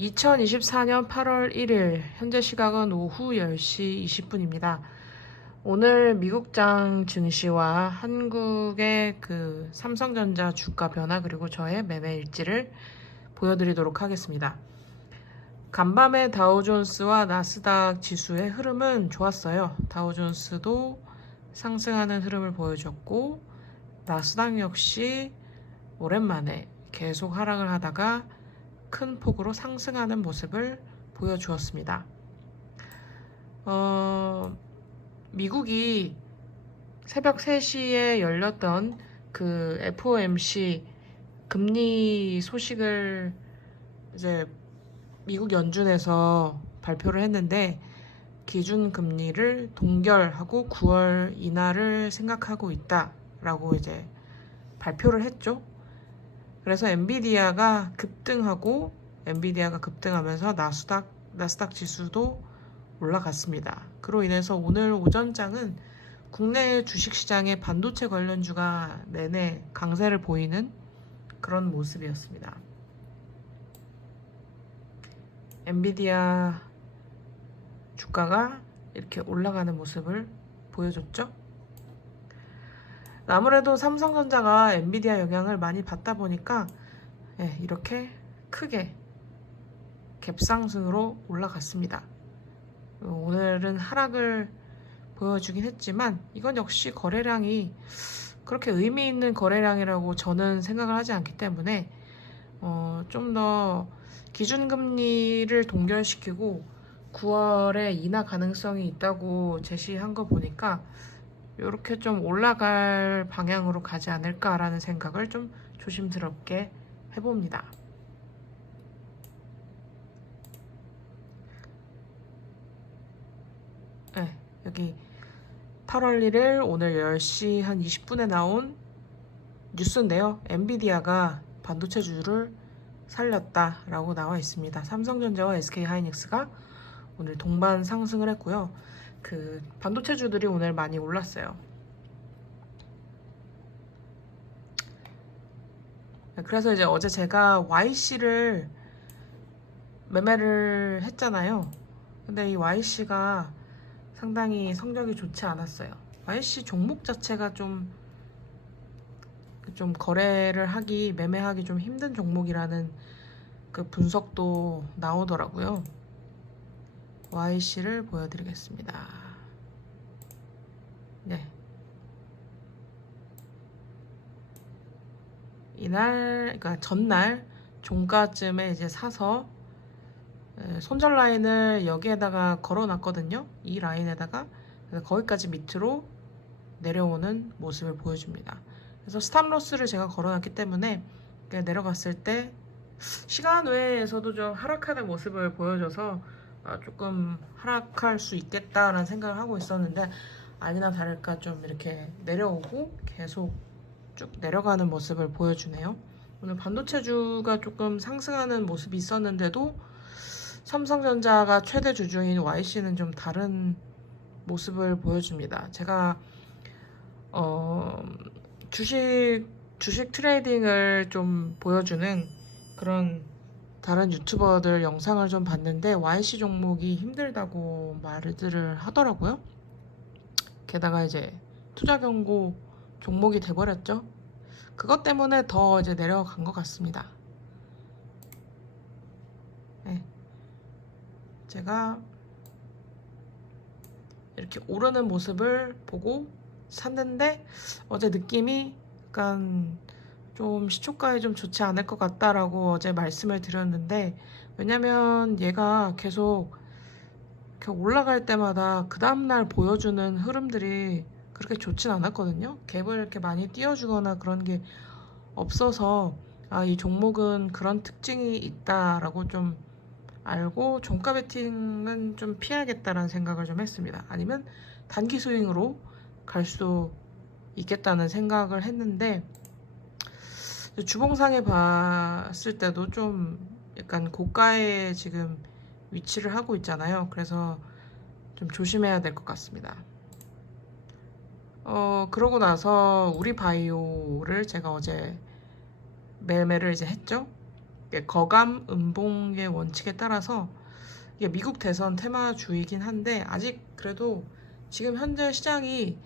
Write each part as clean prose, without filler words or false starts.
2024년 8월 1일 현재 시각은 오후 10시 20분입니다. 오늘 미국장 증시와 한국의 삼성전자 주가 변화 그리고 저의 매매 일지를 보여드리도록 하겠습니다. 간밤에 다우존스와 나스닥 지수의 흐름은 좋았어요. 다우존스도 상승하는 흐름을 보여줬고 나스닥 역시 오랜만에 계속 하락을 하다가 큰 폭으로 상승하는 모습을 보여주었습니다. 미국이 새벽 3시에 열렸던 그 FOMC 금리 소식을 이제 미국 연준에서 발표를 했는데 기준 금리를 동결하고 9월 인하를 생각하고 있다라고 이제 발표를 했죠. 그래서 엔비디아가 급등하면서 나스닥 지수도 올라갔습니다. 그로 인해서 오늘 오전장은 국내 주식시장의 반도체 관련주가 내내 강세를 보이는 그런 모습이었습니다. 엔비디아 주가가 이렇게 올라가는 모습을 보여줬죠. 아무래도 삼성전자가 엔비디아 영향을 많이 받다 보니까 이렇게 크게 갭상승으로 올라갔습니다. 오늘은 하락을 보여주긴 했지만 이건 역시 거래량이 그렇게 의미 있는 거래량이라고 저는 생각을 하지 않기 때문에 좀 더 기준금리를 동결시키고 9월에 인하 가능성이 있다고 제시한 거 보니까 이렇게 좀 올라갈 방향으로 가지 않을까라는 생각을 좀 조심스럽게 해봅니다. 여기 8월 1일 오늘 10시 한 20분에 나온 뉴스인데요. 엔비디아가 반도체주를 살렸다라고 나와 있습니다. 삼성전자와 SK하이닉스가 오늘 동반 상승을 했고요. 반도체주들이 오늘 많이 올랐어요. 그래서 이제 어제 제가 YC를 매매를 했잖아요. 근데 이 YC가 상당히 성적이 좋지 않았어요. YC 종목 자체가 좀 매매하기 좀 힘든 종목이라는 그 분석도 나오더라고요. YC를 보여드리겠습니다. 그러니까 전날 종가쯤에 이제 사서 손절 라인을 여기에다가 걸어놨거든요. 이 라인에다가 거기까지 밑으로 내려오는 모습을 보여줍니다. 그래서 스탑로스를 제가 걸어놨기 때문에 내려갔을 때 시간 외에서도 좀 하락하는 모습을 보여줘서 조금 하락할 수 있겠다라는 생각을 하고 있었는데 아니나 다를까 좀 이렇게 내려오고 계속 쭉 내려가는 모습을 보여주네요. 오늘 반도체주가 조금 상승하는 모습이 있었는데도 삼성전자가 최대 주주인 YC는 좀 다른 모습을 보여줍니다. 제가 주식 트레이딩을 좀 보여주는 그런 다른 유튜버들 영상을 좀 봤는데 YC 종목이 힘들다고 말들을 하더라고요. 게다가 이제 투자 경고 종목이 돼버렸죠. 그것 때문에 더 이제 내려간 것 같습니다. 제가 이렇게 오르는 모습을 보고 샀는데 어제 느낌이 약간 좀 시초가에 좀 좋지 않을 것 같다라고 어제 말씀을 드렸는데 왜냐면 얘가 계속 이렇게 올라갈 때마다 그 다음날 보여주는 흐름들이 그렇게 좋진 않았거든요. 갭을 이렇게 많이 띄워주거나 그런 게 없어서 이 종목은 그런 특징이 있다라고 좀 알고 종가 베팅은 좀 피해야겠다라는 생각을 좀 했습니다. 아니면 단기 스윙으로 갈 수도 있겠다는 생각을 했는데 주봉상에 봤을 때도 좀 약간 고가에 지금 위치를 하고 있잖아요. 그래서 좀 조심해야 될 것 같습니다. 그러고 나서 우리바이오를 제가 어제 매매를 이제 했죠. 거감 음봉의 원칙에 따라서 이게 미국 대선 테마주이긴 한데 아직 그래도 지금 현재 시장이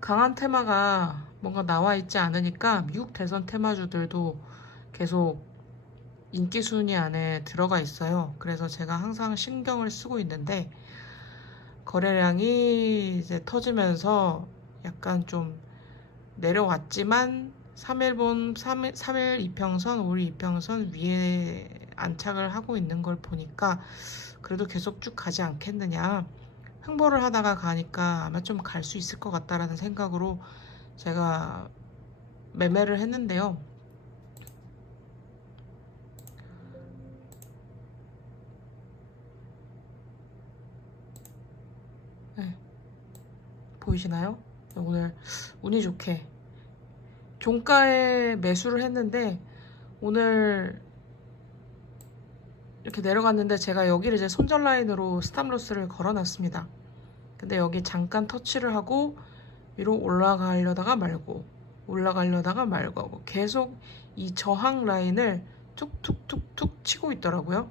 강한 테마가 뭔가 나와 있지 않으니까 미국 대선 테마주들도 계속 인기 순위 안에 들어가 있어요. 그래서 제가 항상 신경을 쓰고 있는데 거래량이 이제 터지면서 약간 좀 내려왔지만 3일 이평선, 5일 이평선 위에 안착을 하고 있는 걸 보니까 그래도 계속 쭉 가지 않겠느냐. 횡보를 하다가 가니까 아마 좀 갈 수 있을 것 같다라는 생각으로 제가 매매를 했는데요. 네, 보이시나요? 오늘 운이 좋게 종가에 매수를 했는데 오늘 이렇게 내려갔는데 제가 여기를 이제 손절 라인으로 스탑로스를 걸어놨습니다. 근데 여기 잠깐 터치를 하고 위로 올라가려다가 말고 올라가려다가 말고 하고 계속 이 저항 라인을 툭툭툭툭 치고 있더라고요.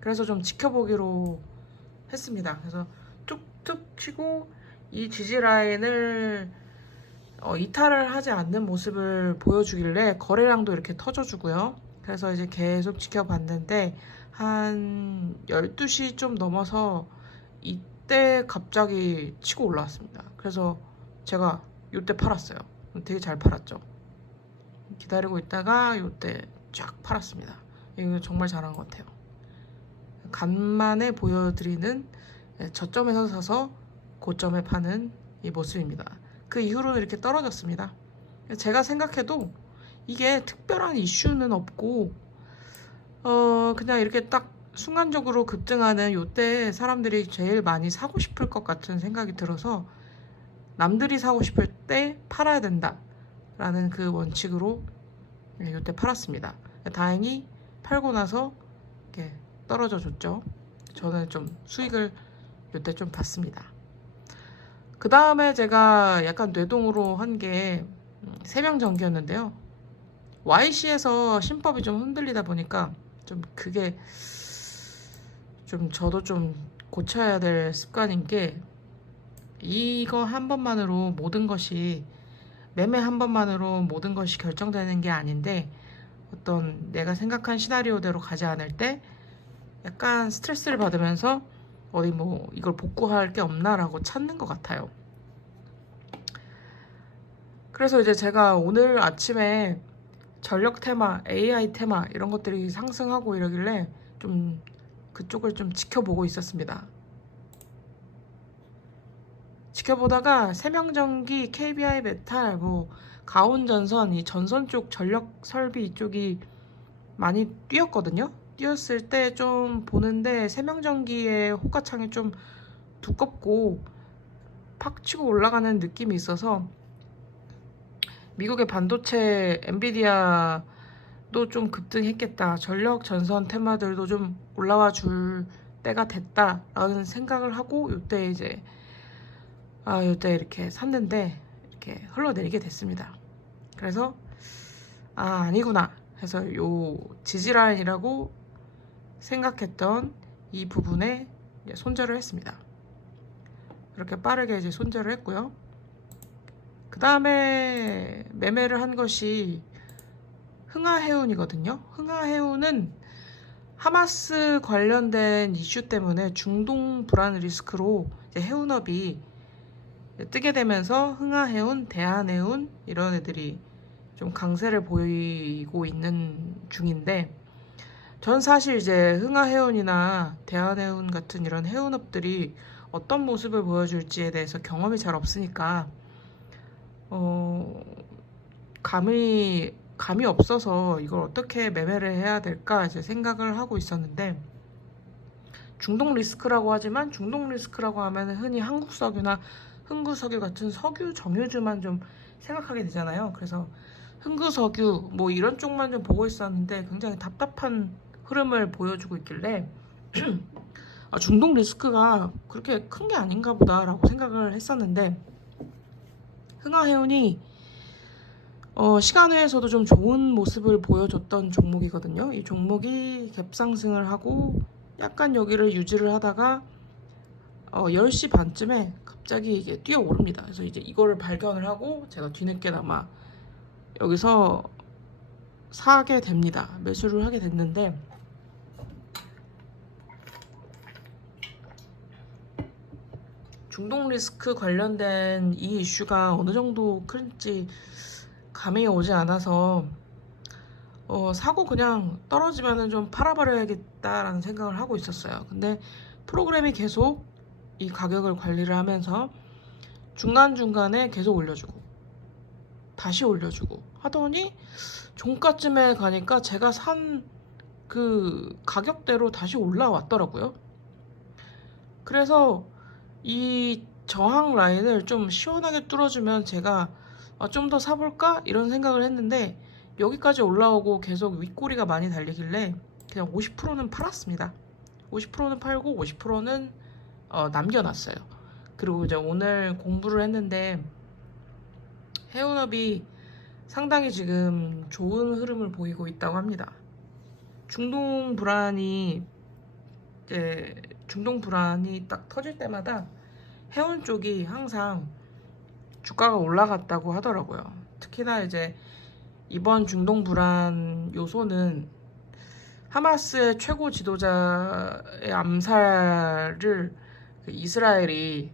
그래서 좀 지켜보기로 했습니다. 그래서 툭툭 치고 이 지지 라인을 이탈을 하지 않는 모습을 보여주길래 거래량도 이렇게 터져주고요. 그래서 이제 계속 지켜봤는데 한 12시 좀 넘어서 이때 갑자기 치고 올라왔습니다. 그래서 제가 이때 팔았어요. 되게 잘 팔았죠. 기다리고 있다가 이때 쫙 팔았습니다. 이거 정말 잘한 것 같아요. 간만에 보여드리는 저점에서 사서 고점에 파는 이 모습입니다. 그 이후로는 이렇게 떨어졌습니다. 제가 생각해도 이게 특별한 이슈는 없고 그냥 이렇게 딱 순간적으로 급등하는 요때 사람들이 제일 많이 사고 싶을 것 같은 생각이 들어서 남들이 사고 싶을 때 팔아야 된다 라는 그 원칙으로 요때 팔았습니다. 다행히 팔고 나서 이렇게 떨어져 줬죠. 저는 좀 수익을 요때 좀 봤습니다. 그 다음에 제가 약간 뇌동으로 한 게 세명전기였는데요. YC에서 신법이 좀 흔들리다 보니까 좀 그게 좀 저도 좀 고쳐야 될 습관인 게 이거 한 번만으로 모든 것이 매매 한 번만으로 모든 것이 결정되는 게 아닌데 어떤 내가 생각한 시나리오대로 가지 않을 때 약간 스트레스를 받으면서 어디 뭐 이걸 복구할 게 없나라고 찾는 것 같아요. 그래서 이제 제가 오늘 아침에 전력 테마, AI 테마 이런 것들이 상승하고 이러길래 좀 그쪽을 좀 지켜보고 있었습니다. 지켜보다가 세명전기, KBI 메탈, 뭐 가온전선, 이 전선 쪽 전력 설비 이쪽이 많이 뛰었거든요. 뛰었을 때 좀 보는데 세명전기의 호가창이 좀 두껍고 팍 치고 올라가는 느낌이 있어서 미국의 반도체 엔비디아도 좀 급등했겠다. 전력 전선 테마들도 좀 올라와 줄 때가 됐다라는 생각을 하고 요때 이제 요때 이렇게 샀는데 이렇게 흘러내리게 됐습니다. 그래서 아니구나 해서 요 지지라인이라고 생각했던 이 부분에 손절을 했습니다. 이렇게 빠르게 이제 손절을 했고요. 그 다음에 매매를 한 것이 흥하해운이거든요. 흥하해운은 하마스 관련된 이슈 때문에 중동 불안 리스크로 이제 해운업이 뜨게 되면서 흥하해운, 대한해운 이런 애들이 좀 강세를 보이고 있는 중인데 전 사실 이제 흥하해운이나 대한해운 같은 이런 해운업들이 어떤 모습을 보여줄지에 대해서 경험이 잘 없으니까 감이 없어서 이걸 어떻게 매매를 해야 될까 이제 생각을 하고 있었는데 중동 리스크라고 하지만 중동 리스크라고 하면 흔히 한국석유나 흥구석유 같은 석유 정유주만 좀 생각하게 되잖아요. 그래서 흥구석유 뭐 이런 쪽만 좀 보고 있었는데 굉장히 답답한 흐름을 보여주고 있길래 중동 리스크가 그렇게 큰 게 아닌가 보다라고 생각을 했었는데 흥하해운이 시간외에서도 좀 좋은 모습을 보여줬던 종목이거든요. 이 종목이 갭상승을 하고 약간 여기를 유지를 하다가 10시 반쯤에 갑자기 이게 뛰어오릅니다. 그래서 이제 이거를 발견을 하고 제가 뒤늦게나마 여기서 사게 됩니다. 매수를 하게 됐는데 중동 리스크 관련된 이 이슈가 어느 정도 큰지 감이 오지 않아서 사고 그냥 떨어지면은 좀 팔아버려야겠다라는 생각을 하고 있었어요. 근데 프로그램이 계속 이 가격을 관리를 하면서 중간중간에 계속 올려주고 다시 올려주고 하더니 종가쯤에 가니까 제가 산 그 가격대로 다시 올라왔더라고요. 그래서 이 저항 라인을 좀 시원하게 뚫어주면 제가 좀 더 사볼까? 이런 생각을 했는데 여기까지 올라오고 계속 윗꼬리가 많이 달리길래 그냥 50%는 팔았습니다. 50%는 팔고 50%는 남겨놨어요. 그리고 이제 오늘 공부를 했는데 해운업이 상당히 지금 좋은 흐름을 보이고 있다고 합니다. 중동 불안이 딱 터질 때마다 해운 쪽이 항상 주가가 올라갔다고 하더라고요. 특히나 이제 이번 중동 불안 요소는 하마스의 최고 지도자의 암살을 이스라엘이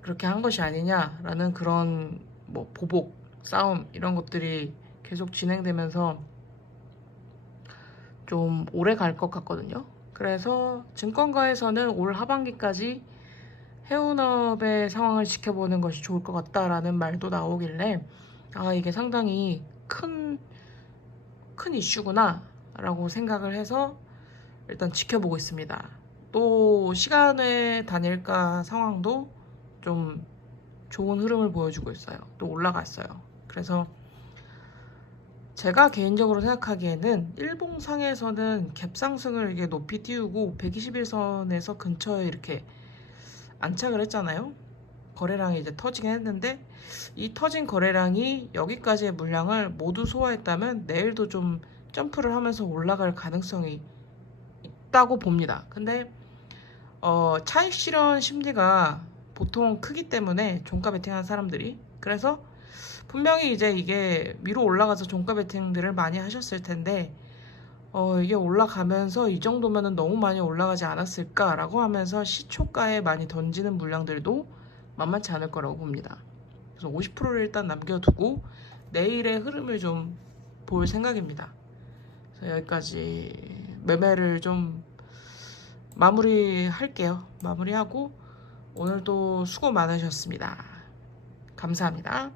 그렇게 한 것이 아니냐라는 그런 뭐 보복 싸움 이런 것들이 계속 진행되면서 좀 오래 갈 것 같거든요. 그래서 증권가에서는 올 하반기까지 해운업의 상황을 지켜보는 것이 좋을 것 같다라는 말도 나오길래 이게 상당히 큰 이슈구나 라고 생각을 해서 일단 지켜보고 있습니다. 또 시간의 단일가 상황도 좀 좋은 흐름을 보여주고 있어요. 또 올라갔어요. 그래서 제가 개인적으로 생각하기에는 일봉상에서는 갭상승을 이게 높이 띄우고 121선에서 근처에 이렇게 안착을 했잖아요. 거래량이 이제 터지긴 했는데 이 터진 거래량이 여기까지의 물량을 모두 소화했다면 내일도 좀 점프를 하면서 올라갈 가능성이 있다고 봅니다. 근데 차익 실현 심리가 보통 크기 때문에 종가 베팅하는 사람들이 그래서 분명히 이제 이게 위로 올라가서 종가 베팅들을 많이 하셨을 텐데 이게 올라가면서 이 정도면은 너무 많이 올라가지 않았을까라고 하면서 시초가에 많이 던지는 물량들도 만만치 않을 거라고 봅니다. 그래서 50%를 일단 남겨두고 내일의 흐름을 좀 볼 생각입니다. 그래서 여기까지 매매를 좀 마무리할게요. 마무리하고 오늘도 수고 많으셨습니다. 감사합니다.